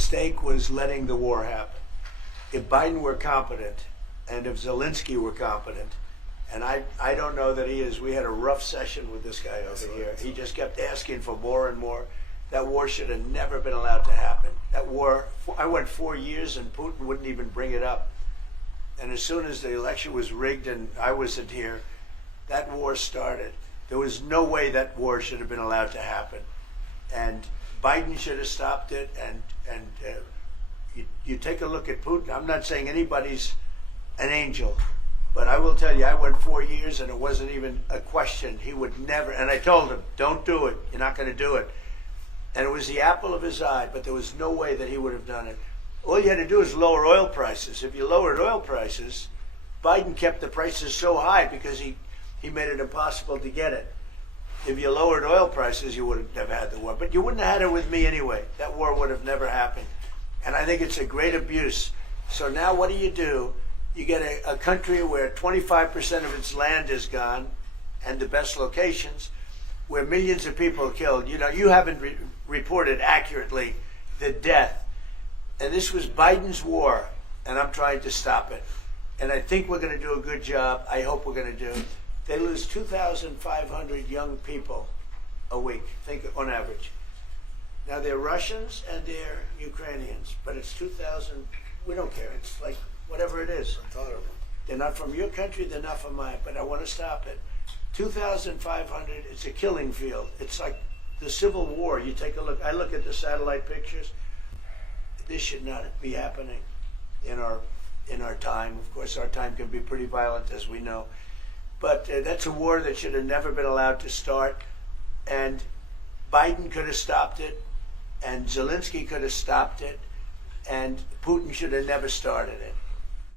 mistake was letting the war happen. If Biden were competent, and if Zelensky were competent, and I don't know that he is. We had a rough session with this guy over here. He just kept asking for more and more. That war should have never been allowed to happen. That war, I went 4 years and Putin wouldn't even bring it up. And as soon as the election was rigged and I wasn't here, that war started. There was no way that war should have been allowed to happen. And Biden should have stopped it. And you take a look at Putin. I'm not saying anybody's an angel. But I will tell you, I went 4 years and it wasn't even a question. He would never, and I told him, don't do it. You're not going to do it. And it was the apple of his eye, but there was no way that he would have done it. All you had to do is lower oil prices. If you lowered oil prices, Biden kept the prices so high because he made it impossible to get it. If you lowered oil prices, you would have never had the war. But you wouldn't have had it with me anyway. That war would have never happened. And I think it's a great abuse. So now what do? You get a country where 25% of its land is gone, and the best locations, where millions of people are killed. You know, you haven't reported accurately the death. And this was Biden's war, and I'm trying to stop it. And I think we're going to do a good job. I hope we're going to do. They lose 2,500 young people a week, think on average. Now they're Russians and they're Ukrainians, but it's 2,000. We don't care. It's like whatever it is. They're not from your country, they're not from mine, but I want to stop it. 2,500, it's a killing field. It's like the Civil War. You take a look, I look at the satellite pictures. This should not be happening in our time. Of course, our time can be pretty violent, as we know. But that's a war that should have never been allowed to start. And Biden could have stopped it, and Zelensky could have stopped it, and Putin should have never started it.